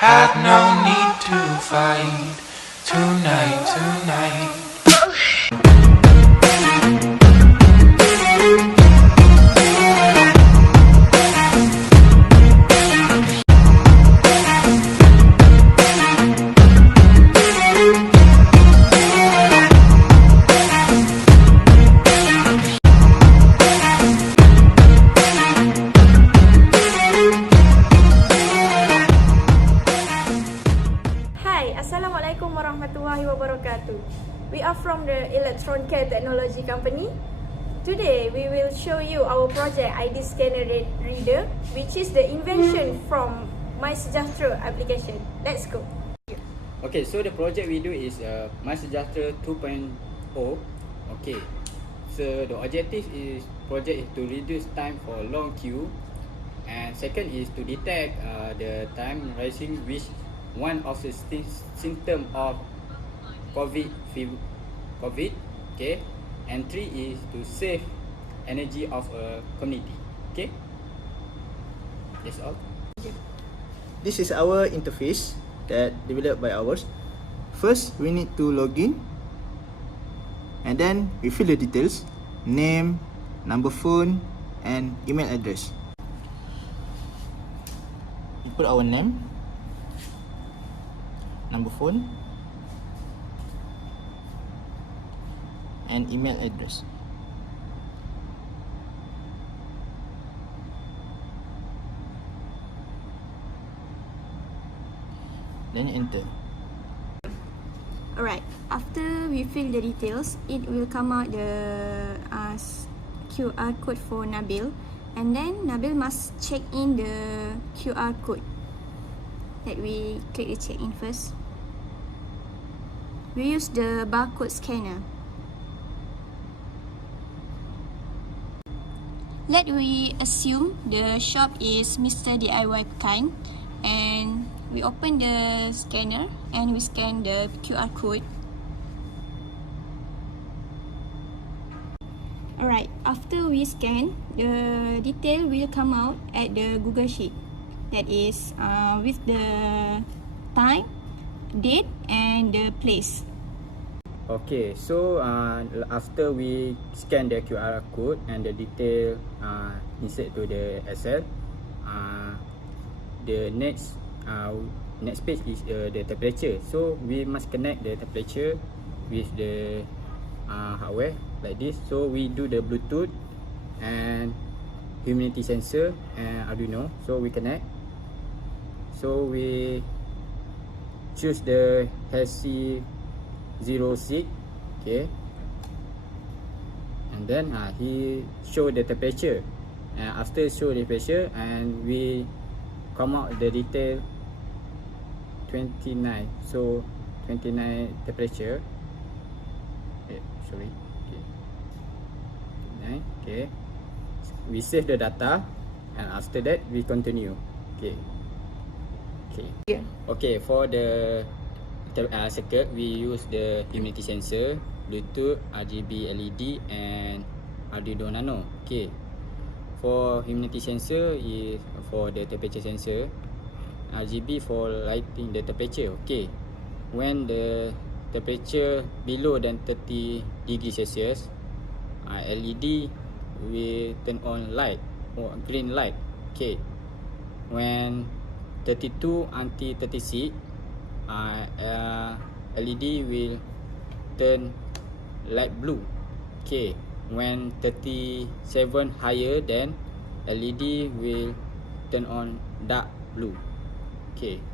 Had no need to fight tonight. Assalamualaikum warahmatullahi wabarakatuh. We are from the Electron Care Technology Company. Today we will show you our project ID Scanner Reader, which is the invention from mysejahtera application. Let's go. Okay, so the project we do is mysejahtera 2.0. Okay, so the objective is project is to reduce time for long queue, and second is to detect the time rising, which one of the symptom of COVID, okay, and three is to save energy of a community. Okay, that's all. This is our interface that developed by ours. First, we need to log in, and then we fill the details: name, number phone, and email address. We put our name, number phone, and email address. Then you enter. Alright, after we fill the details, it will come out the QR code for Nabil, and then Nabil must check in the QR code. That we click the check in first. We use the barcode scanner. Let we assume the shop is Mr. DIY Kind, and we open the scanner and we scan the QR code. Alright, after we scan, the detail will come out at the Google Sheet. That is with the time, date, and the place. Okay, so after we scan the QR code and the detail insert to the Excel, the next page is the temperature. So we must connect the temperature with the hardware like this. So we do the Bluetooth and humidity sensor and Arduino. So we connect. So we choose the HC06, okay, and then he show the temperature, and after show the temperature, and we come out the detail 29. So 29 temperature. Sorry. Okay. 29. Okay. We save the data, and after that we continue. Okay. Okay, for the circuit, we use the humidity sensor, Bluetooth, RGB LED, and Arduino Nano. Okay, for humidity sensor is for the temperature sensor, RGB for lighting the temperature. Okay, when the temperature below than 30 degrees Celsius, LED will turn on light or green light. Okay, when 32 until 36, LED will turn light blue. Okay, when 37 higher, then LED will turn on dark blue. Okay.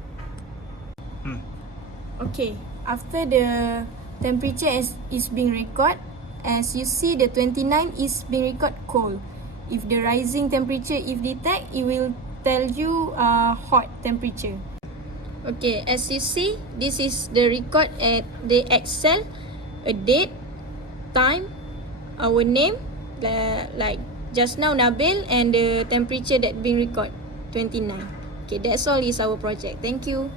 Okay, after the temperature is being recorded, as you see, the 29 is being recorded cold. If the rising temperature if detect, it will tell you hot temperature. Okay, as you see, this is the record at the Excel, a date, time, our name, like just now Nabil, and the temperature that being recorded 29. Okay, that's all is our project. Thank you.